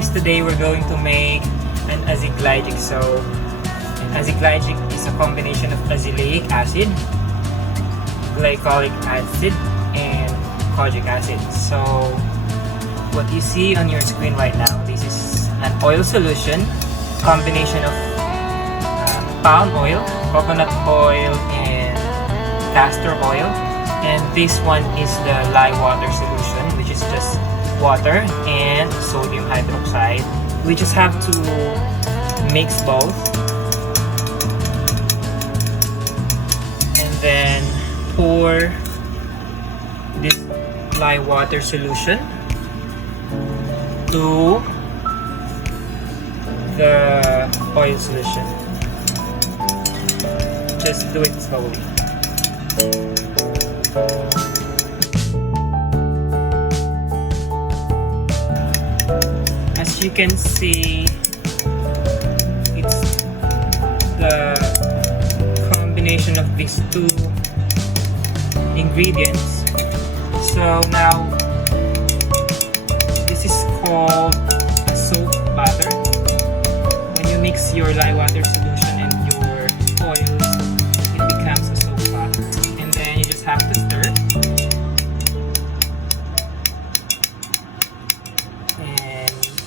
guys, today we're going to make an AzeGlyJic. So AzeGlyJic is a combination of azelaic acid, glycolic acid, and kojic acid. So what you see on your screen right now, this is an oil solution, combination of palm oil, coconut oil, and castor oil. And this one is the lye water solution, which is just water and sodium hydroxide. We just have to mix both and then pour this lye water solution to the oil solution. Just do it slowly. As you can see, it's the combination of these two ingredients. So now, this is called a soap batter. When you mix your lye water solution and your oils, it becomes a soap batter. And then you just have to stir.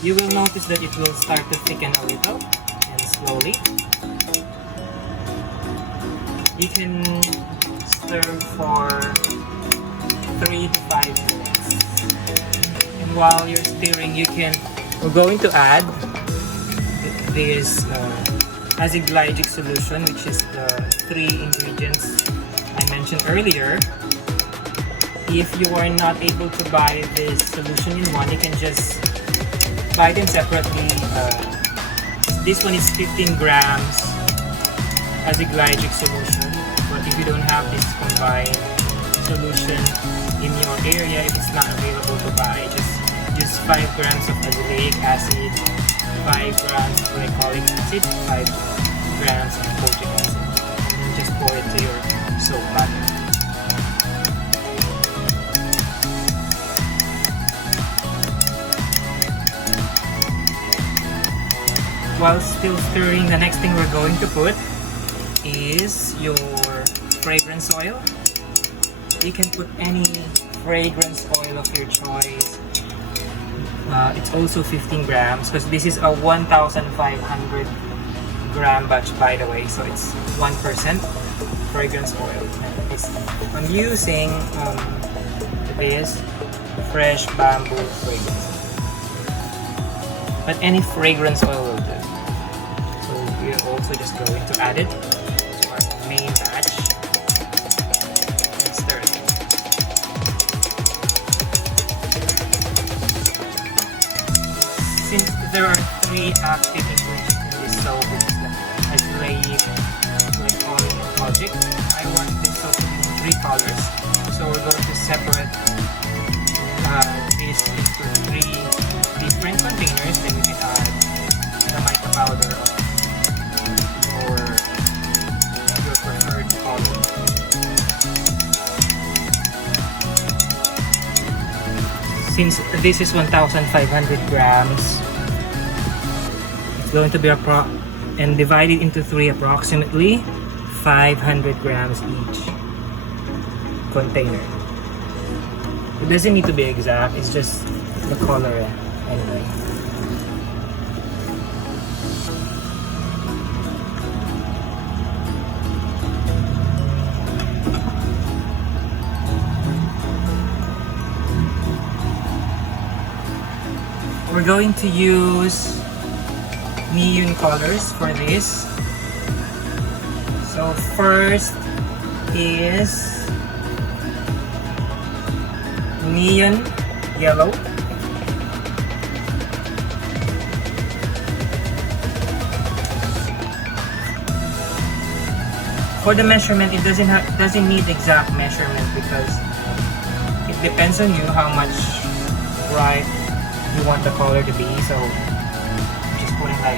You will notice that it will start to thicken a little, and slowly. You can stir for 3 to 5 minutes. And while you're stirring, we're going to add this AzeGlyJic solution, which is the 3 ingredients I mentioned earlier. If you are not able to buy this solution in one, you can just buy them separately. This one is 15 grams AzeGlyJic solution, but if you don't have this combined solution in your area, if it's not available to buy, just use 5 grams of azelaic acid, 5 grams of glycolic acid, 5 grams of kojic acid, and then just pour it to your soap batter. While still stirring, the next thing we're going to put is your fragrance oil. You can put any fragrance oil of your choice. It's also 15 grams because this is a 1,500 gram batch, by the way, so it's 1% fragrance oil. I'm using this fresh bamboo fragrance, but any fragrance oil will do. We're also just going to add it to our main batch and stir it. Since there are 3 active ingredients in this soap, which is the Azelaic, glycolic, and kojic, I want this soap to be in 3 colors. So we're going to separate this into 3 different containers. Then we can add the mica powder or your preferred color. Since this is 1,500 grams, it's going to be and divided into 3, approximately 500 grams each container. It doesn't need to be exact, it's just the color anyway. We're going to use neon colors for this. So first is neon yellow. For the measurement, it doesn't need exact measurement because it depends on you how much bright you want the color to be. So just put in like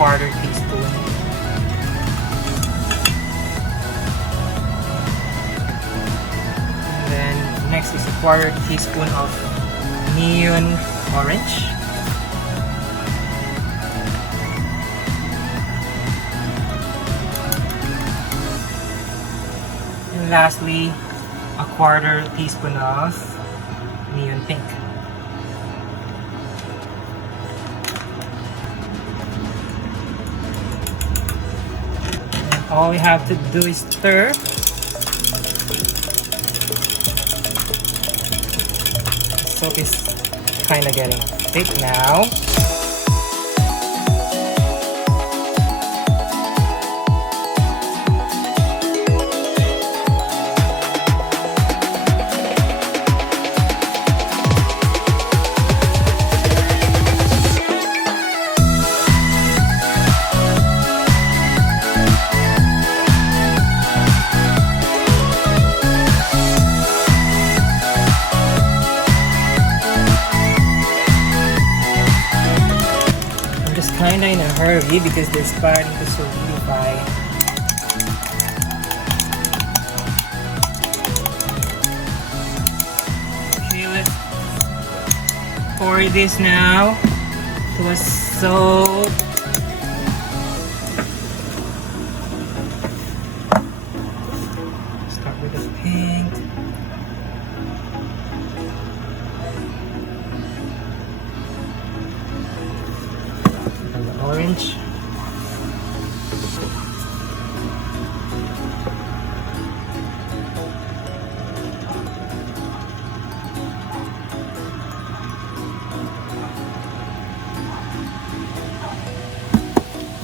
1/4 teaspoon. And then next is a 1/4 teaspoon of neon orange. And lastly, a 1/4 teaspoon of neon pink. And all we have to do is stir. Soap is kind of getting thick now. Kinda in a hurry because they're starting to solidify. Okay, let's pour this now to a soap. Start with the pink. Orange.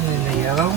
And the yellow.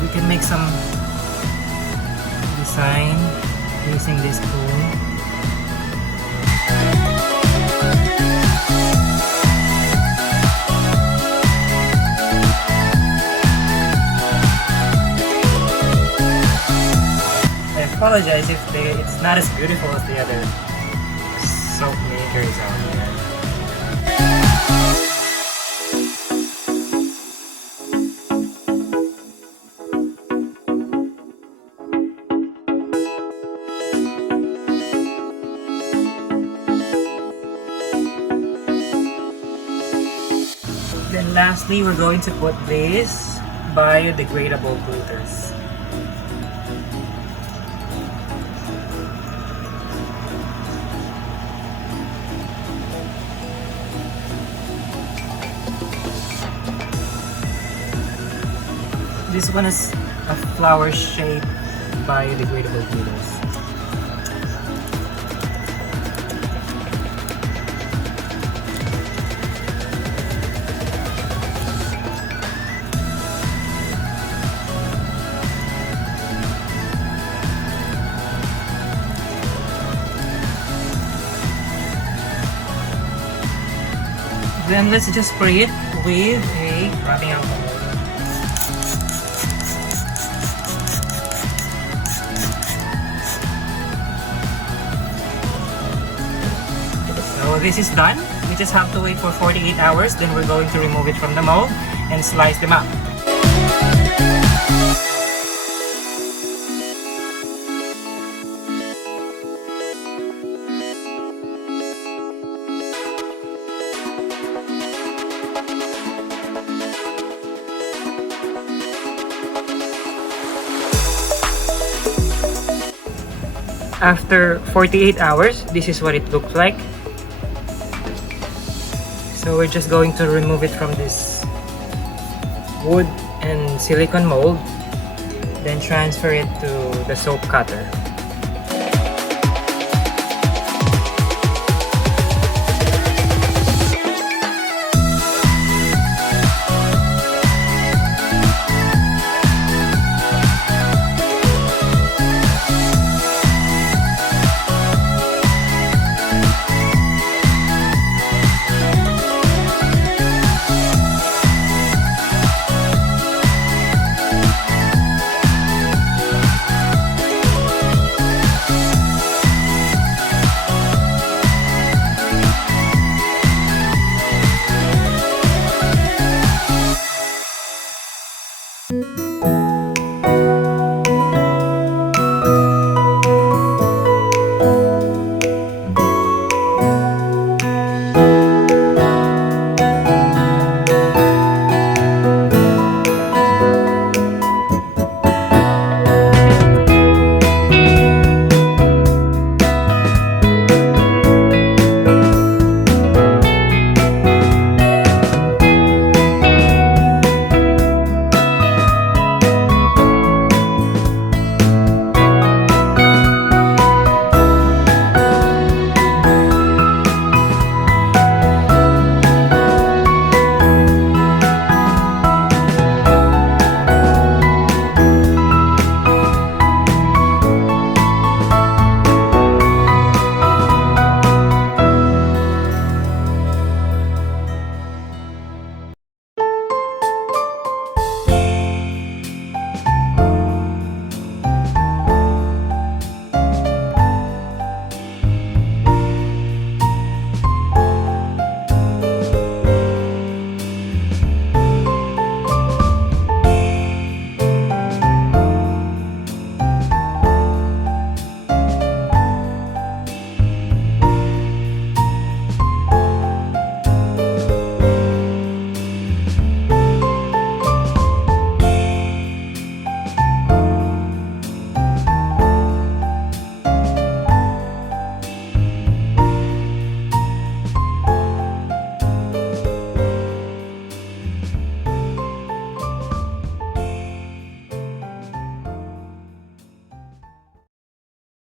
We can make some design using this spoon. I apologize if it's not as beautiful as the other soap makers out there. Then lastly, we're going to put this biodegradable filters. This one is a flower shaped biodegradable filters. Then let's just spray it with a rubbing alcohol. So this is done. We just have to wait for 48 hours. Then we're going to remove it from the mold. and slice them up. After 48 hours, this is what it looks like. So we're just going to remove it from this wood and silicone mold, then transfer it to the soap cutter.